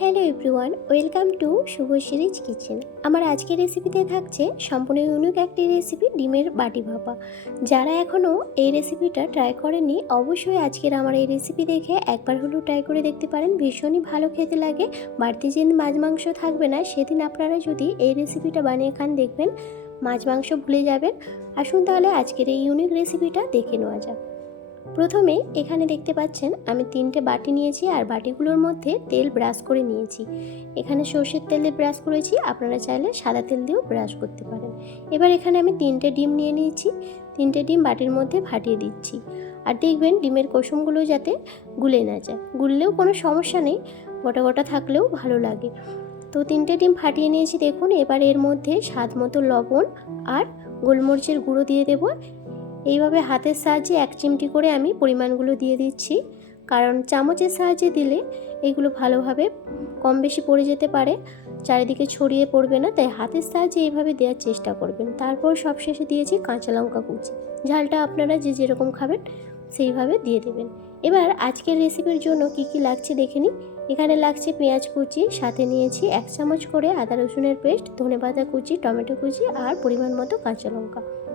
Hello everyone, welcome to Shubhashree's kitchen. আমার আজকের রেসিপিতে থাকছে সম্পূর্ণ ইউনিক একটি রেসিপি ডিমের বাটি ভাপা। যারা এখনও এই রেসিপিটা ট্রাই করেননি, অবশ্যই আজকের আমার এই রেসিপি দেখে একবার হলেও ট্রাই করে দেখতে পারেন। ভীষণই ভালো খেতে লাগে, বাড়তি যেদিন মাছ মাংস থাকবে না, সেদিন আপনারা যদি এই রেসিপিটা বানিয়ে খান দেখবেন, মাছ মাংস ভুলে যাবেন। আসুন তাহলে আজকের এই ইউনিক রেসিপিটা দেখে নেওয়া যাক। প্রথমে এখানে দেখতে পাচ্ছেন আমি তিনটে বাটি নিয়েছি আর বাটিগুলোর মধ্যে তেল ব্রাশ করে নিয়েছি। এখানে সর্ষের তেল দিয়ে ব্রাশ করেছি, আপনারা চাইলে সাদা তেল দিয়েও ব্রাশ করতে পারেন। এবার এখানে আমি তিনটে ডিম নিয়ে নিয়েছি, তিনটে ডিম বাটির মধ্যে ফাটিয়ে দিচ্ছি। আর দেখবেন ডিমের কুসুমগুলো যাতে গুলে না যায়। গুললেও কোনো সমস্যা নেই, গোটা গোটা থাকলেও ভালো লাগে। তো তিনটে ডিম ফাটিয়ে নিয়েছি, দেখুন এবার এর মধ্যে স্বাদ মতো লবণ আর গোলমরিচের গুঁড়ো দিয়ে দেবো। এইভাবে হাতের সাহায্যে এক চিমটি করে আমি পরিমাণগুলো দিয়ে দিচ্ছি। কারণ চামচের সাহায্যে দিলে এগুলো ভালোভাবে কম বেশি পড়ে যেতে পারে, চারিদিকে ছড়িয়ে পড়বে না, তাই হাতের সাহায্যে এইভাবে দেওয়ার চেষ্টা করবেন। তারপর সবশেষে দিয়েছি কাঁচা লঙ্কা কুচি। ঝালটা আপনারা যে যেরকম খাবেন সেইভাবে দিয়ে দেবেন। এবার আজকের রেসিপির জন্য কি কি লাগছে দেখে নিই। এখানে লাগছে পেঁয়াজ কুচি, সাথে নিয়েছি এক চামচ করে আদা রসুনের পেস্ট, ধনেপাতা কুচি, টমেটো কুচি আর পরিমাণ মতো কাঁচা লঙ্কা।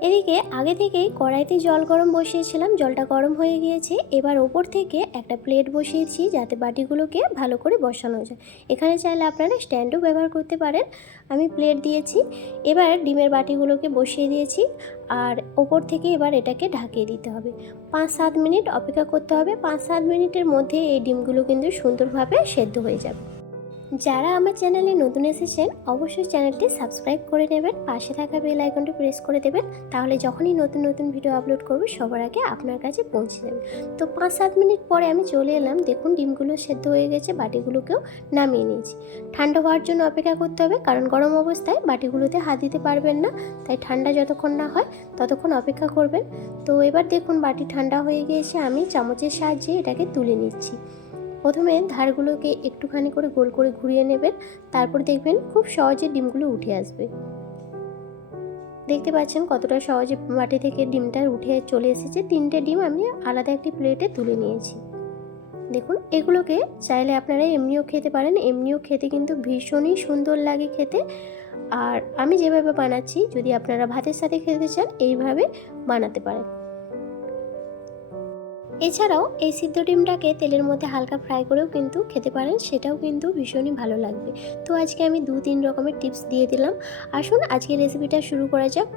এদিকে আগে থেকেই কড়াইতে জল গরম বসিয়েছিলাম, জলটা গরম হয়ে গিয়েছে। এবার ওপর থেকে একটা প্লেট বসিয়েছি যাতে বাটিগুলোকে ভালো করে বসানো যায়। এখানে চাইলে আপনারা স্ট্যান্ডও ব্যবহার করতে পারেন। আমি প্লেট দিয়েছি, এবার ডিমের বাটিগুলোকে বসিয়ে দিয়েছি আর ওপর থেকে এবার এটাকে ঢাকিয়ে দিতে হবে। পাঁচ সাত মিনিট অপেক্ষা করতে হবে, পাঁচ সাত মিনিটের মধ্যে এই ডিমগুলো কিন্তু সুন্দরভাবে সেদ্ধ হয়ে যাবে। যারা আমার চ্যানেলে নতুন এসেছেন, অবশ্যই চ্যানেলটি সাবস্ক্রাইব করে নেবেন, পাশে থাকা বেল আইকনটি প্রেস করে দেবেন, তাহলে যখনই নতুন নতুন ভিডিও আপলোড করব, সবার আগে আপনার কাছে পৌঁছে যাবে। তো পাঁচ, সাত মিনিট পরে আমি চলে এলাম, দেখুন ডিমগুলো সেদ্ধ হয়ে গেছে, বাটিগুলোকেও নামিয়ে নিয়েছি। ঠান্ডা হওয়ার জন্য অপেক্ষা করতে হবে, কারণ গরম অবস্থায় বাটিগুলোতে হাত দিতে পারবেন না, তাই ঠান্ডা যতক্ষণ না হয়, ততক্ষণ অপেক্ষা করবেন। তো এবার দেখুন বাটি ঠান্ডা হয়ে গিয়েছে, আমি চামচের সাহায্যে এটাকে তুলে নিচ্ছি। প্রথমে ধারগুলোকে একটুখানি করে গোল করে ঘুরিয়ে নেবেন, তারপর দেখবেন খুব সহজে ডিমগুলো উঠে আসবে। দেখতে পাচ্ছেন কতটা সহজে মাটি থেকে ডিমটা উঠে চলে এসেছে। তিনটে ডিম আমি আলাদা একটি প্লেটে তুলে নিয়েছি। দেখুন, এগুলোকে চাইলে আপনারা এমনিও খেতে পারেন, এমনিও খেতে কিন্তু ভীষণই সুন্দর লাগে খেতে। আর আমি যেভাবে বানাচ্ছি, যদি আপনারা ভাতের সাথে খেতে চান, এইভাবে বানাতে পারেন। এছাড়াও এই সিদ্ধ ডিমটাকে তেলের মধ্যে হালকা ফ্রাই করেও কিন্তু খেতে পারেন, সেটাও কিন্তু ভীষণই ভালো লাগবে। তো আজকে আমি দু তিন রকমের টিপস দিয়ে দিলাম। আসুন আজকে রেসিপিটা শুরু করা যাক।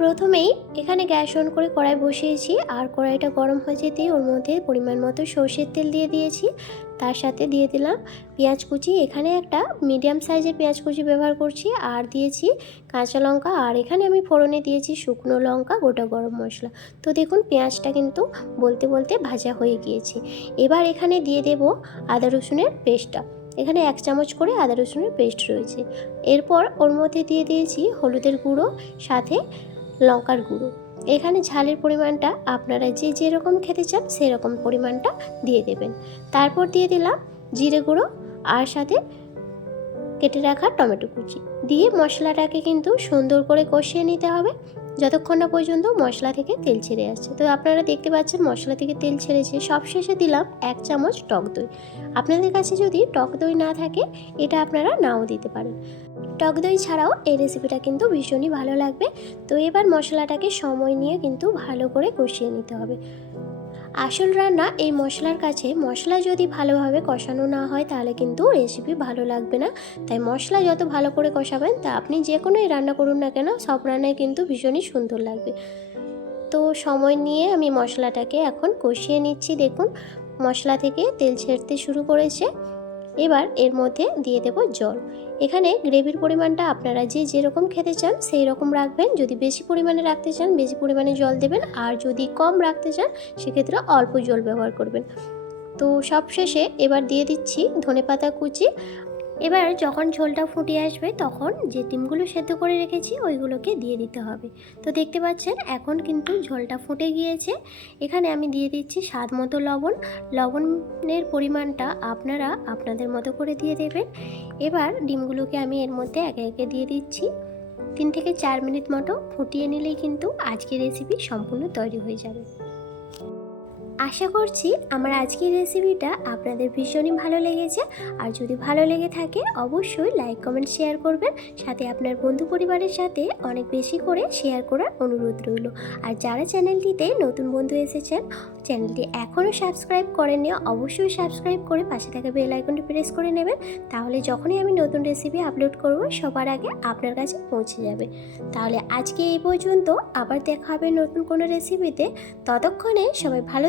প্রথমেই এখানে গ্যাস অন করে কড়াই বসিয়েছি, আর কড়াইটা গরম হয়ে যেতেই ওর মধ্যে পরিমাণ মতো সর্ষের তেল দিয়ে দিয়েছি। তার সাথে দিয়ে দিলাম পেঁয়াজ কুচি। এখানে একটা মিডিয়াম সাইজের পেঁয়াজ কুচি ব্যবহার করছি, আর দিয়েছি কাঁচা লঙ্কা, আর এখানে আমি ফোড়নে দিয়েছি শুকনো লঙ্কা, গোটা গরম মশলা। তো দেখুন, পেঁয়াজটা কিন্তু বলতে বলতে ভাজা হয়ে গিয়েছে। এবার এখানে দিয়ে দেব আদা রসুনের পেস্টটা। এখানে এক চামচ করে আদা রসুনের পেস্ট রয়েছে। এরপর ওর মধ্যে দিয়ে দিয়েছি হলুদের গুঁড়ো, সাথে লঙ্কার গুঁড়ো। এখানে ঝালের পরিমাণটা আপনারা যে যেরকম খেতে চান সেরকম পরিমাণটা দিয়ে দেবেন। তারপর দিয়ে দিলাম জিরে গুঁড়ো আর সাথে কেটে রাখা টমেটো কুচি। দিয়ে মশলাটাকে কিন্তু সুন্দর করে কষিয়ে নিতে হবে। যতক্ষণ না পর্যন্ত মশলা থেকে তেল ছেড়ে আসছে। তো আপনারা দেখতে পাচ্ছেন মশলা থেকে তেল ছেড়েছে। সবশেষে দিলাম এক চামচ টক দই। আপনাদের কাছে যদি টক দই না থাকে, এটা আপনারা নাও দিতে পারেন। টক দই ছাড়াও এই রেসিপিটা কিন্তু ভীষণই ভালো লাগবে। তো এবার মশলাটাকে সময় নিয়ে কিন্তু ভালো করে কষিয়ে নিতে হবে। আসল রান্না এই মশলার কাছে। মশলা যদি ভালোভাবে কষানো না হয়, তাহলে কিন্তু রেসিপি ভালো লাগবে না। তাই মশলা যত ভালো করে কষাবেন, তা আপনি যে কোনোই রান্না করুন না কেন, সব রান্নায় কিন্তু ভীষণই সুন্দর লাগবে। তো সময় নিয়ে আমি মশলাটাকে এখন কষিয়ে নিচ্ছি, দেখুন। মশলা থেকে তেল ছেড়তে শুরু করেছে। এবার এর মধ্যে দিয়ে দেব জল। এখানে গ্রেভির পরিমাণটা আপনারা যে যেরকম খেতে চান সেই রকম রাখবেন। যদি বেশি পরিমাণে রাখতে চান, বেশি পরিমাণে জল দেবেন। আর যদি কম রাখতে চান, সেক্ষেত্রে অল্প জল ব্যবহার করবেন। তো সবশেষে এবার দিয়ে দিচ্ছি ধনে পাতা কুচি এবার যখন ঝোলটা ফুটে আসবে তখন যে ডিমগুলো সেদ্ধ করে রেখেছি ওইগুলোকে দিয়ে দিতে হবে। তো দেখতে পাচ্ছেন এখন কিন্তু ঝোলটা ফুটে গিয়েছে। এখানে আমি দিয়ে দিচ্ছি স্বাদ মতো লবণ। লবণের পরিমাণটা আপনারা আপনাদের মতো করে দিয়ে দেবেন। এবার ডিমগুলোকে আমি এর মধ্যে একে একে দিয়ে দিচ্ছি। তিন থেকে চার মিনিট মতো ফুটিয়ে নিলেই কিন্তু আজকের রেসিপি সম্পূর্ণ তৈরি হয়ে যাবে। আশা করছি আমার আজকের রেসিপিটা আপনাদের ভীষণই ভালো লেগেছে। আর যদি ভালো লেগে থাকে, অবশ্যই লাইক কমেন্ট শেয়ার করবেন। সাথে আপনার বন্ধু পরিবারের সাথে অনেক বেশি করে শেয়ার করার অনুরোধ রইল। আর যারা চ্যানেলটিতে নতুন বন্ধু এসেছেন চ্যানেলটি এখনও সাবস্ক্রাইব করেননি, অবশ্যই সাবস্ক্রাইব করে পাশে থাকা বেল আইকনটি প্রেস করে নেবেন। তাহলে যখনই আমি নতুন রেসিপি আপলোড করব, সবার আগে আপনার কাছে পৌঁছে যাবে। তাহলে আজকে এই পর্যন্ত আবার দেখা হবে নতুন কোনো রেসিপিতে ততক্ষণে সবাই ভালো